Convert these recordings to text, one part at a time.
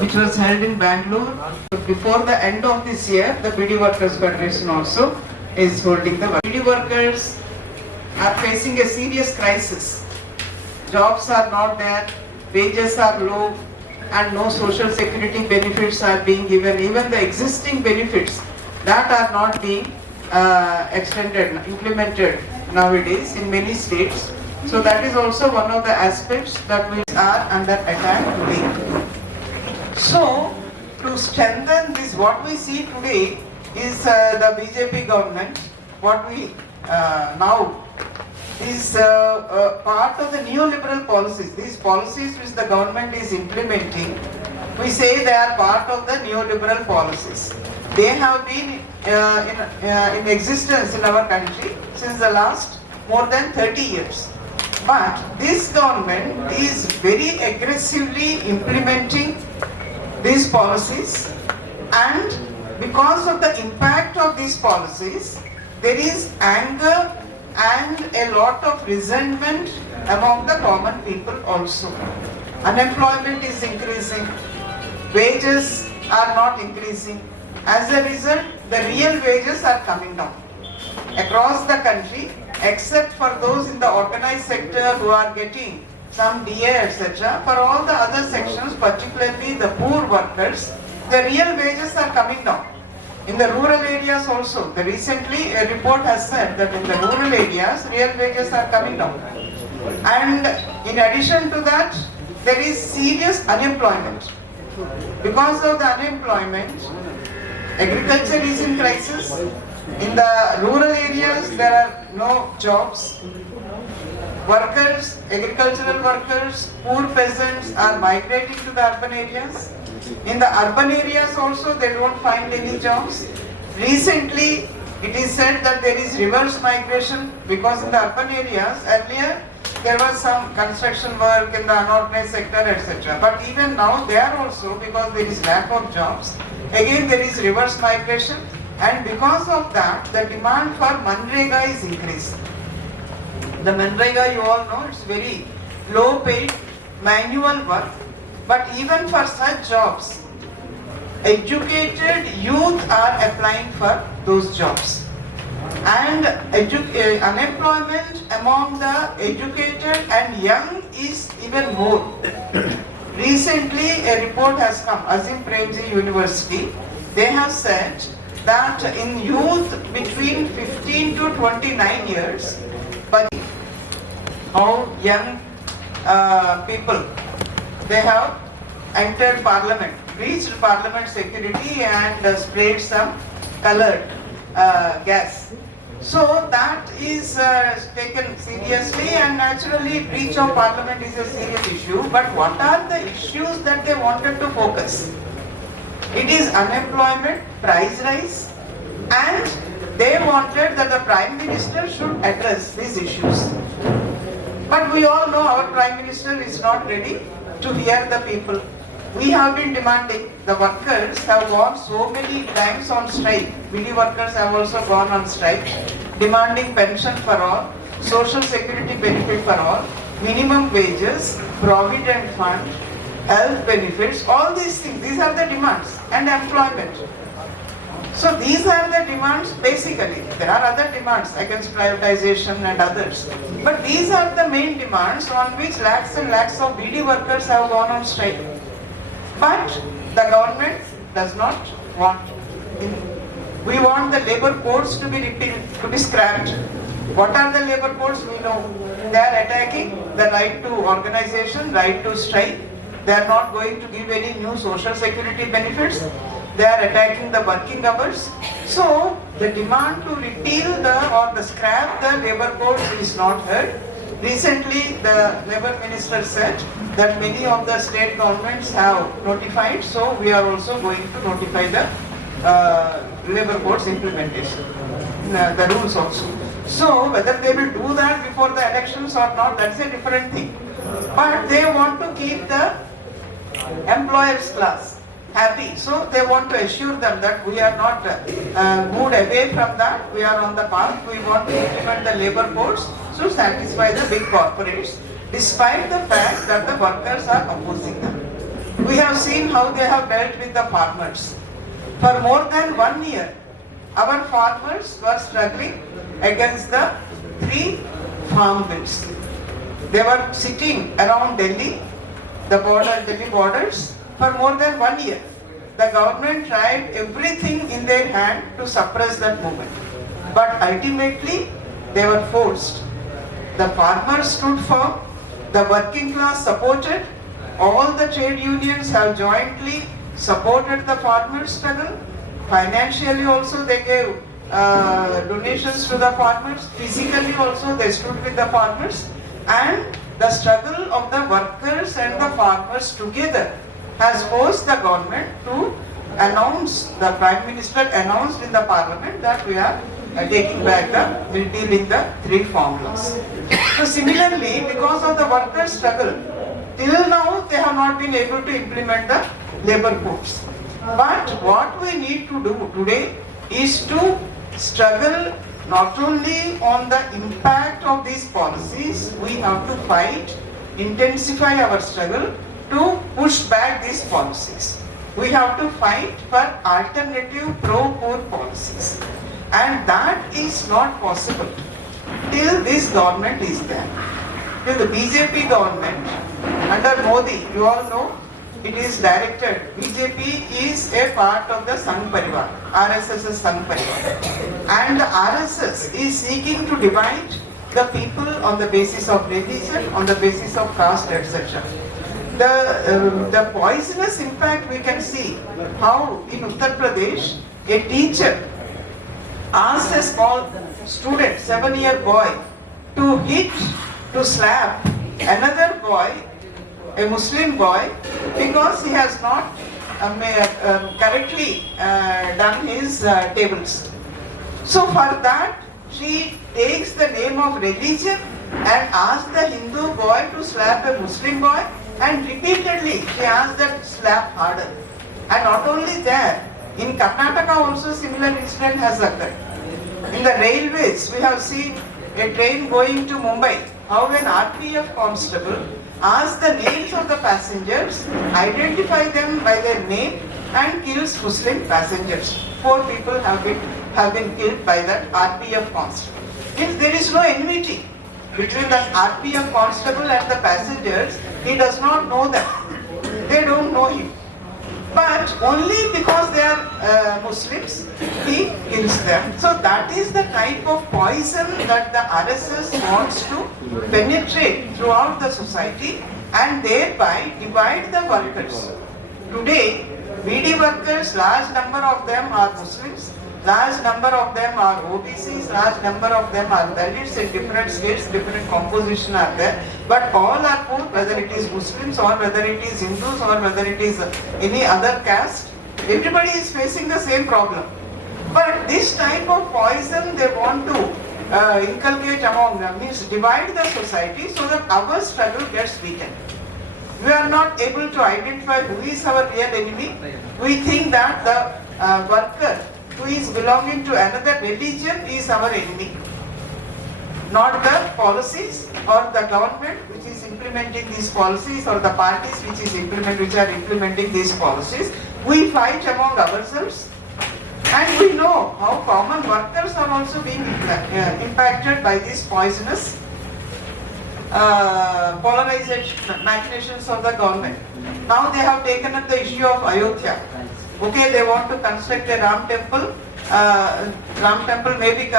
which was held in Bangalore. Before the end of this year, the BD Workers Federation also is holding the BD workers are facing a serious crisis. Jobs are not there, wages are low, and no social security benefits are being given. Even the existing benefits that are not being extended, implemented nowadays in many states. So that is also one of the aspects that we are under attack today. So to strengthen this, what we see today is the BJP government, what we now is part of the neoliberal policies. These policies which the government is implementing, we say they are part of the neoliberal policies. They have been in existence in our country since the last more than 30 years. But this government is very aggressively implementing these policies, and because of the impact of these policies, there is anger and a lot of resentment among the common people also. Unemployment is increasing, wages are not increasing. As a result, the real wages are coming down across the country, except for those in the organized sector who are getting some DA, etc. For all the other sections, particularly the poor workers, the real wages are coming down. In the rural areas also, recently a report has said that in the rural areas, real wages are coming down. And in addition to that, there is serious unemployment. Because of the unemployment, agriculture is in crisis. In the rural areas, there are no jobs. Workers, agricultural workers, poor peasants are migrating to the urban areas. In the urban areas also, they don't find any jobs. Recently, it is said that there is reverse migration, because in the urban areas, earlier there was some construction work in the unorganized sector, etc. But even now, there also, because there is lack of jobs, again there is reverse migration, and because of that, the demand for Manrega is increasing. The Manrega, you all know, it's very low paid manual work, but even for such jobs, educated youth are applying for those jobs. And unemployment among the educated and young is even more. Recently, a report has come, Azim Premji University, they have said that in youth between 15 to 29 years, but how young people, they have entered parliament, reached parliament security and sprayed some colored gas. So that is taken seriously, and naturally breach of parliament is a serious issue. But what are the issues that they wanted to focus? It is unemployment, price rise, and they wanted that the Prime Minister should address these issues. But we all know our Prime Minister is not ready to hear the people. We have been demanding, the workers have gone so many times on strike. BD workers have also gone on strike, demanding pension for all, social security benefit for all, minimum wages, provident fund, health benefits, all these things. These are the demands, and employment. So these are the demands basically. There are other demands against privatization and others. But these are the main demands on which lakhs and lakhs of BD workers have gone on strike. But the government does not want. We want the labor codes to be repealed, to be scrapped. What are the labor codes? We know. They are attacking the right to organization, right to strike. They are not going to give any new social security benefits. They are attacking the working hours. So the demand to repeal or scrap the labor codes is not heard. Recently, the Labour Minister said that many of the state governments have notified, so we are also going to notify the Labour Codes implementation, the rules also. So, whether they will do that before the elections or not, that's a different thing. But they want to keep the employers class happy. So, they want to assure them that we are not moved away from that, we are on the path, we want to implement the Labour Codes to satisfy the big corporates, despite the fact that the workers are opposing them. We have seen how they have dealt with the farmers. For more than 1 year, our farmers were struggling against the 3 farm bills. They were sitting around Delhi, Delhi borders, for more than 1 year. The government tried everything in their hand to suppress that movement. But ultimately, they were forced. The farmers stood firm, the working class supported, all the trade unions have jointly supported the farmers' struggle. Financially also they gave donations to the farmers. Physically also they stood with the farmers. And the struggle of the workers and the farmers together has forced the government to announce, the Prime Minister announced in the Parliament that we are taking back repealing the 3 formulas. So similarly, because of the workers' struggle, till now they have not been able to implement the labor codes. But what we need to do today is to struggle not only on the impact of these policies, we have to fight, intensify our struggle to push back these policies. We have to fight for alternative pro-poor policies. And that is not possible till this government is there. Till the BJP government under Modi, you all know, it is directed. BJP is a part of the Sangh Parivar. RSS is Sangh Parivar. And the RSS is seeking to divide the people on the basis of religion, on the basis of caste, etc. The poisonous impact we can see how in Uttar Pradesh a teacher asked a small student, 7-year boy, to hit, to slap another boy, a Muslim boy, because he has not correctly done his tables. So for that, she takes the name of religion and asks the Hindu boy to slap a Muslim boy, and repeatedly she asks that slap harder. And not only there, in Karnataka also similar incident has occurred. In the railways, we have seen a train going to Mumbai, how an RPF constable asks the names of the passengers, identify them by their name, and kills Muslim passengers. 4 people have been killed by that RPF constable. If there is no enmity between the RPF constable and the passengers, he does not know them. They don't know him. But only because they are Muslims, he kills them. So that is the type of poison that the RSS wants to penetrate throughout the society and thereby divide the workers. Today, BD workers, large number of them are Muslims, large number of them are OBCs, large number of them are Dalits in different states, different composition are there. But all are poor, whether it is Muslims or whether it is Hindus or whether it is any other caste. Everybody is facing the same problem. But this type of poison they want to inculcate among them, means divide the society so that our struggle gets weakened. We are not able to identify who is our real enemy. We think that the worker who is belonging to another religion is our enemy, not the policies or the government which is implementing these policies or the parties which are implementing these policies. We fight among ourselves, and we know how common workers are also being impacted by these poisonous polarization machinations of the government. Now they have taken up the issue of Ayodhya. Okay, they want to construct a Ram temple. Ram temple may be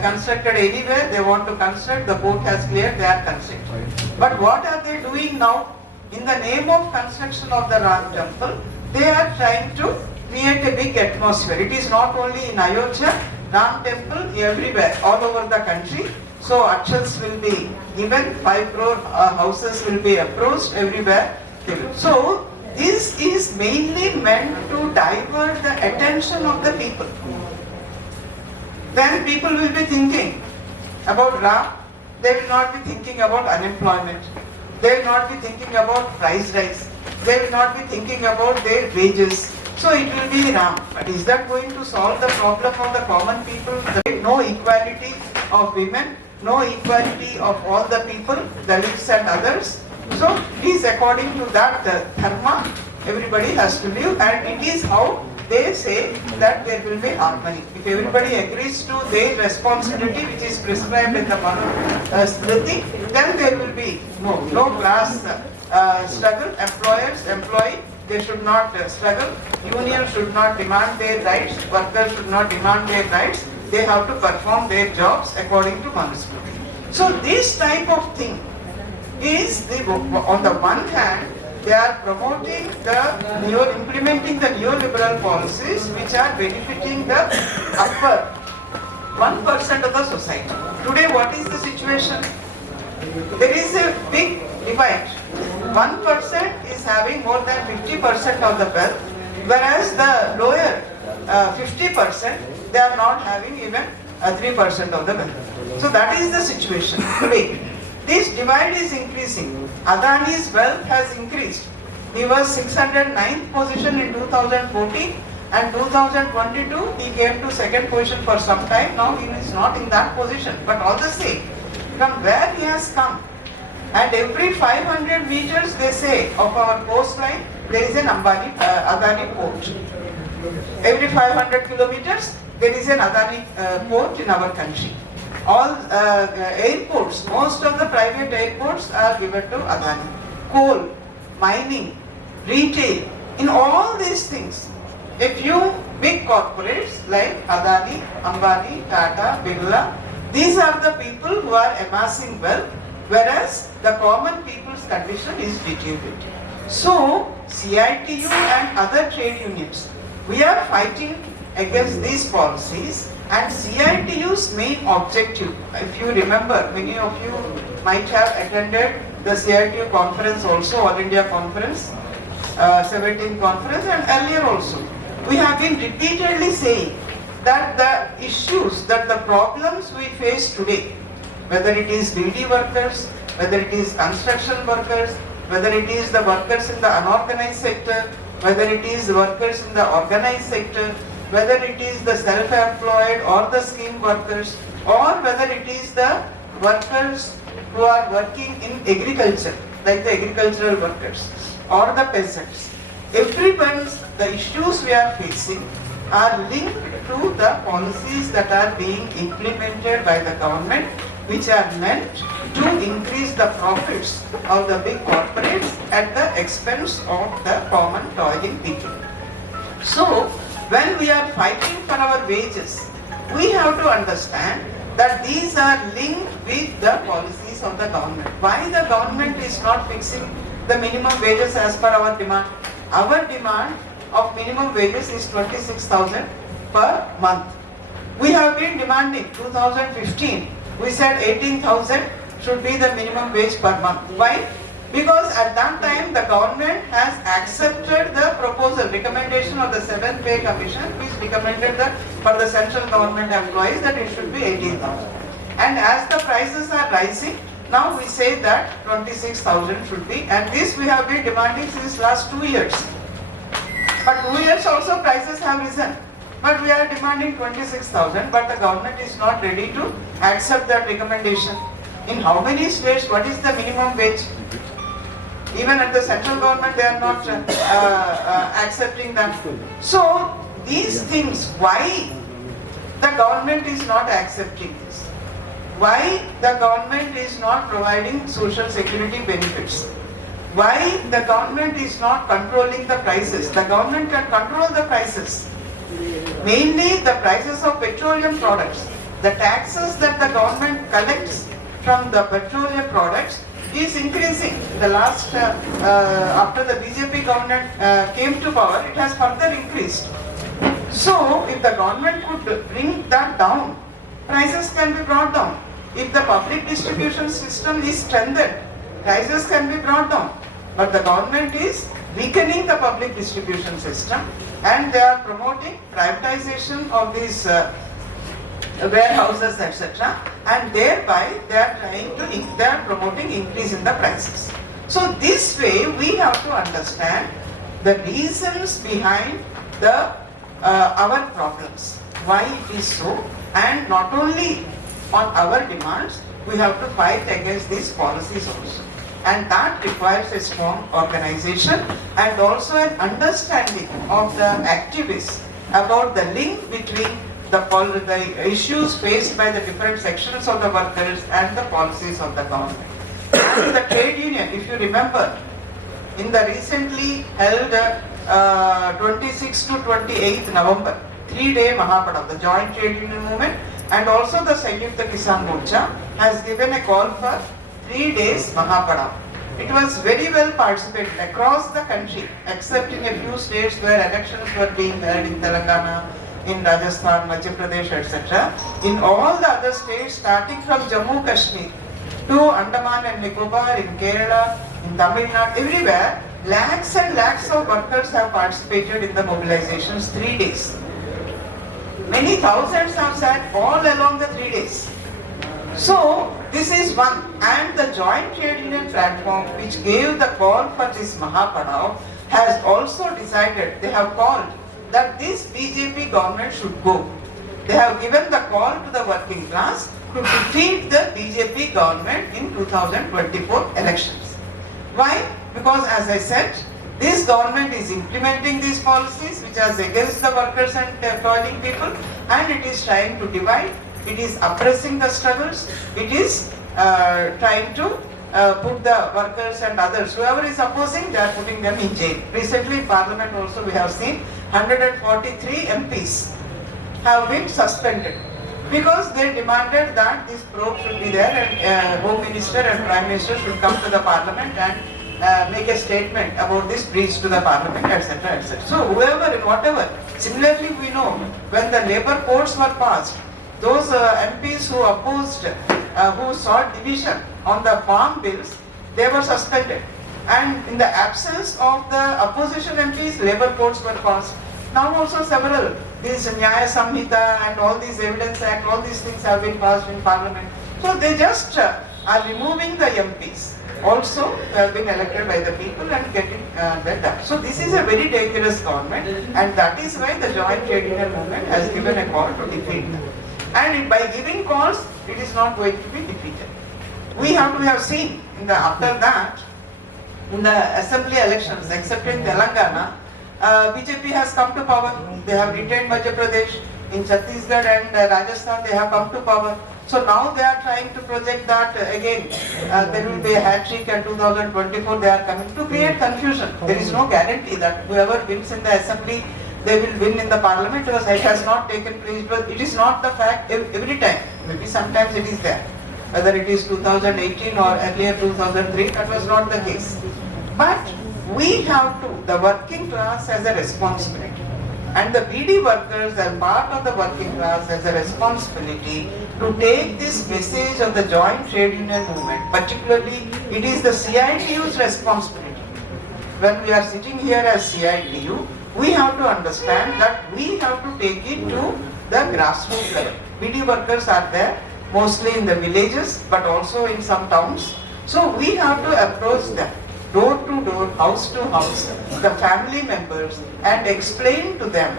constructed anywhere. They want to construct. The court has cleared. They are constructing. But what are they doing now? In the name of construction of the Ram temple, they are trying to create a big atmosphere. It is not only in Ayodhya, Ram temple everywhere, all over the country. So akshans will be given, 5 crore houses will be approached everywhere. So this is mainly meant to divert the attention of the people. Then people will be thinking about Ram, they will not be thinking about unemployment, they will not be thinking about price rise, they will not be thinking about their wages. So it will be Ram. But is that going to solve the problem of the common people? No equality of women, no equality of all the people, Dalits and others. So it is according to that dharma everybody has to live, and it is how they say that there will be harmony. If everybody agrees to their responsibility which is prescribed in the Smriti, then there will be no class struggle. Employers, employee, they should not struggle. Union should not demand their rights. Workers should not demand their rights. They have to perform their jobs according to Manusmriti. So this type of thing is, on the one hand, they are promoting implementing the neoliberal policies which are benefiting the upper 1% of the society. Today, what is the situation? There is a big divide. 1% is having more than 50% of the wealth, whereas the lower 50%, they are not having even 3% of the wealth. So that is the situation today. This divide is increasing. Adani's wealth has increased. He was 609th position in 2014 and 2022 he came to second position for some time. Now he is not in that position. But all the same, from where he has come, and every 500 meters they say of our coastline there is an Adani port. Every 500 kilometers there is an Adani port in our country. All airports, most of the private airports are given to Adani. Coal, mining, retail, in all these things, a few big corporates like Adani, Ambani, Tata, Birla, these are the people who are amassing wealth, whereas the common people's condition is deteriorating. So, CITU and other trade unions, we are fighting against these policies. And CITU's main objective, if you remember, many of you might have attended the CITU conference also, All India conference, 17th conference, and earlier also. We have been repeatedly saying that the issues, that the problems we face today, whether it is BD workers, whether it is construction workers, whether it is the workers in the unorganized sector, whether it is workers in the organized sector, whether it is the self-employed or the scheme workers, or whether it is the workers who are working in agriculture, like the agricultural workers, or the peasants. The issues we are facing are linked to the policies that are being implemented by the government, which are meant to increase the profits of the big corporates at the expense of the common toiling people. So, when we are fighting for our wages, we have to understand that these are linked with the policies of the government. Why the government is not fixing the minimum wages as per our demand? Our demand of minimum wages is 26,000 per month. We have been demanding 2015. We said 18,000 should be the minimum wage per month. Why? Because at that time the government has accepted the proposal, recommendation of the 7th Pay Commission, which recommended that for the central government employees that it should be 18,000. And as the prices are rising, now we say that 26,000 should be, and this we have been demanding since last 2 years. But 2 years also prices have risen. But we are demanding 26,000, but the government is not ready to accept that recommendation. In how many states, what is the minimum wage? Even at the central government, they are not accepting that. So, these things, why the government is not accepting this? Why the government is not providing social security benefits? Why the government is not controlling the prices? The government can control the prices. Mainly the prices of petroleum products. The taxes that the government collects from the petroleum products is increasing. The last, after the BJP government came to power, it has further increased. So, if the government could bring that down, prices can be brought down. If the public distribution system is strengthened, prices can be brought down. But the government is weakening the public distribution system, and they are promoting privatization of these warehouses, etc. And thereby they are promoting increase in the prices. So this way we have to understand the reasons behind our problems, why it is so, and not only on our demands, we have to fight against these policies also. and that requires a strong organization and also an understanding of the activists about the link between the issues faced by the different sections of the workers and the policies of the government. And the trade union, if you remember, in the recently held 26 to 28th November, 3-day Mahapadav, the joint trade union movement and also the Sanyukta Kisan Morcha has given a call for 3 days Mahapadav. It was very well participated across the country, except in a few states where elections were being held in Telangana, in Rajasthan, Madhya Pradesh, etc. In all the other states, starting from Jammu Kashmir to Andaman and Nicobar, in Kerala, in Tamil Nadu, everywhere, lakhs and lakhs of workers have participated in the mobilizations 3 days. Many thousands have sat all along the 3 days. So, this is one. And the Joint Trade Union Platform, which gave the call for this Mahapadav, has also decided, they have called, that this BJP government should go. They have given the call to the working class to defeat the BJP government in 2024 elections. Why? Because as I said, this government is implementing these policies which are against the workers and toiling people, and it is trying to divide, it is oppressing the struggles, it is trying to put the workers and others, whoever is opposing, they are putting them in jail. Recently in Parliament also we have seen 143 MPs have been suspended because they demanded that this probe should be there and Home Minister and Prime Minister should come to the Parliament and make a statement about this breach to the Parliament, etc., etc. So whoever and whatever. Similarly, we know when the labour codes were passed, those MPs who opposed, who sought division on the farm bills, they were suspended. And in the absence of the opposition MPs, labour codes were passed. Now also several, this Nyaya Samhita and all these Evidence Act, all these things have been passed in Parliament. So they just are removing the MPs. Also have been elected by the people and getting that done. So this is a very dangerous government, and that is why the Joint Trade Union Movement has given a call to defeat them. And by giving calls, it is not going to be defeated. We have seen after that, in the assembly elections, except in Telangana, BJP has come to power. They have retained Madhya Pradesh. In Chhattisgarh and Rajasthan, they have come to power. So now they are trying to project that again there will be a hat trick and 2024 they are coming to create confusion. There is no guarantee that whoever wins in the assembly, they will win in the Parliament, because it has not taken place. But it is not the fact every time. Maybe sometimes it is there. Whether it is 2018 or earlier 2003, that was not the case. But we have to, the working class has a responsibility. And the BD workers are part of the working class has a responsibility to take this message of the Joint Trade Union Movement. Particularly, it is the CITU's responsibility. When we are sitting here as CITU, we have to understand that we have to take it to the grassroots level. BD workers are there, mostly in the villages, but also in some towns. So we have to approach them, door to door, house to house, the family members, and explain to them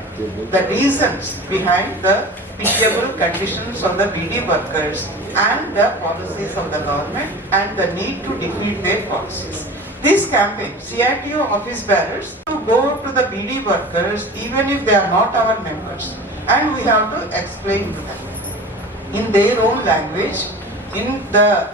the reasons behind the pitiable conditions of the BD workers and the policies of the government and the need to defeat their policies. This campaign, CITU office bearers to go to the BD workers even if they are not our members, and we have to explain to them in their own language, in the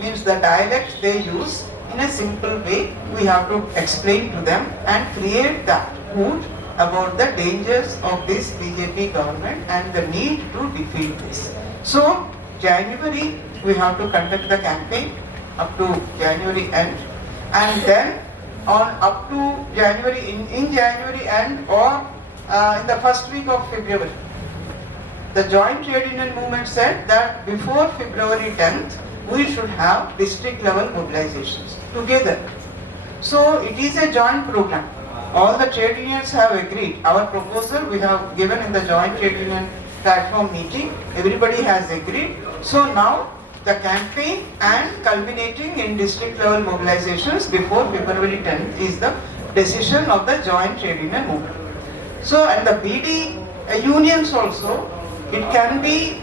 means the dialect they use. In a simple way, we have to explain to them and create that mood about the dangers of this BJP government and the need to defeat this. So, January, we have to conduct the campaign up to January end, and then on up to January, in January end or in the first week of February. The Joint Trade Union Movement said that before February 10th, we should have district level mobilizations together. So it is a joint program. All the trade unions have agreed. Our proposal we have given in the Joint Trade Union Platform meeting. Everybody has agreed. So now the campaign and culminating in district level mobilizations before February 10th is the decision of the Joint Trade Union Movement. So and the BD unions also, it can be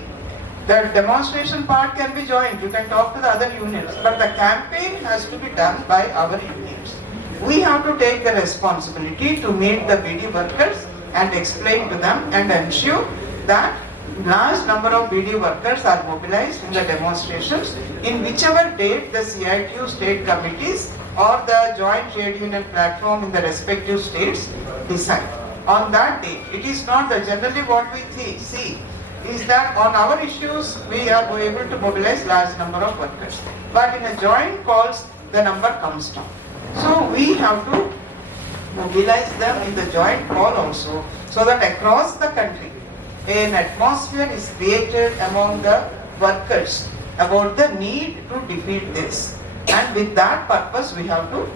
The demonstration part can be joined, you can talk to the other unions, but the campaign has to be done by our unions. We have to take the responsibility to meet the BD workers and explain to them and ensure that large number of BD workers are mobilized in the demonstrations in whichever date the CITU state committees or the joint trade union platform in the respective states decide. On that day, it is not that generally what we see is that on our issues we are able to mobilize large number of workers, but in a joint calls the number comes down. So we have to mobilize them in the joint call also, so that across the country an atmosphere is created among the workers about the need to defeat this, and with that purpose we have to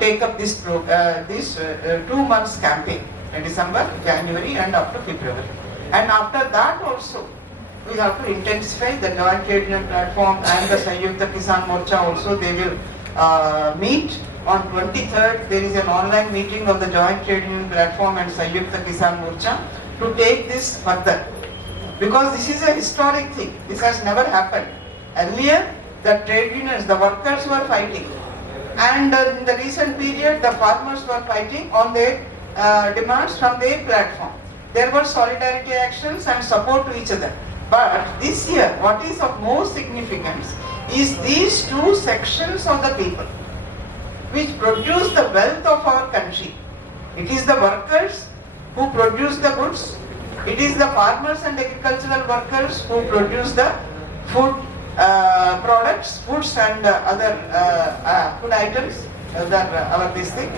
take up this 2 months campaign in December, January and up to February. And after that also we have to intensify the joint trade union platform and the Sanyukta Kisan Morcha also. They will meet on 23rd. There is an online meeting of the joint trade union platform and Sanyukta Kisan Morcha to take this further, because this is a historic thing. This has never happened. Earlier the trade unions, the workers were fighting, and in the recent period the farmers were fighting on their demands from their platform. There were solidarity actions and support to each other. But this year, what is of most significance is these two sections of the people which produce the wealth of our country. It is the workers who produce the goods. It is the farmers and agricultural workers who produce the food products, foods and other food items, this thing.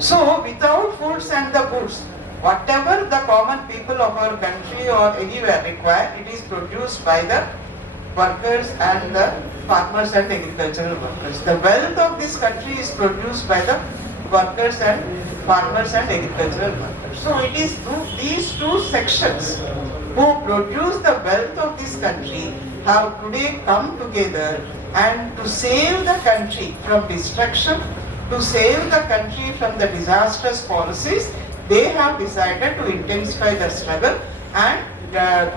So without foods and the goods, whatever the common people of our country or anywhere require, it is produced by the workers and the farmers and agricultural workers. The wealth of this country is produced by the workers and farmers and agricultural workers. So it is these two sections who produce the wealth of this country have today come together, and to save the country from destruction, to save the country from the disastrous policies, they have decided to intensify the struggle and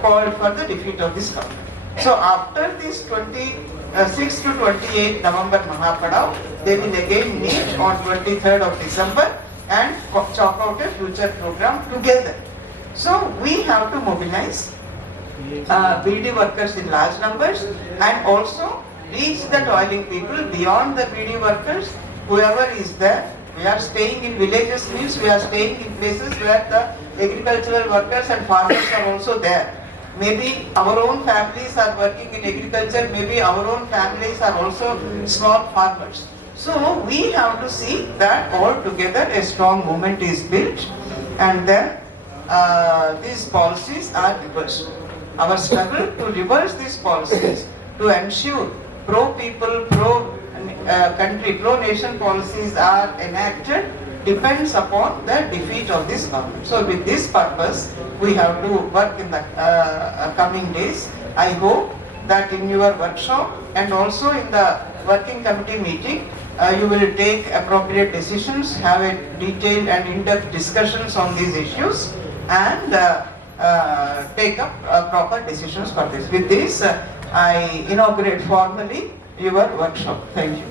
called for the defeat of this government. So after this 26 to 28 November Mahapadav, they will again meet on 23rd of December and chalk out a future program together. So we have to mobilize BD workers in large numbers and also reach the toiling people beyond the BD workers, whoever is there. We are staying in villages, means we are staying in places where the agricultural workers and farmers are also there. Maybe our own families are working in agriculture, maybe our own families are also small farmers. So we have to see that all together a strong movement is built, and then these policies are reversed. Our struggle to reverse these policies, to ensure pro-people, pro-country, pro-nation policies are enacted, depends upon the defeat of this government. So with this purpose, we have to work in the coming days. I hope that in your workshop and also in the working committee meeting, you will take appropriate decisions, have a detailed and in-depth discussions on these issues, and take up proper decisions for this. With this, I inaugurate formally your workshop. Thank you.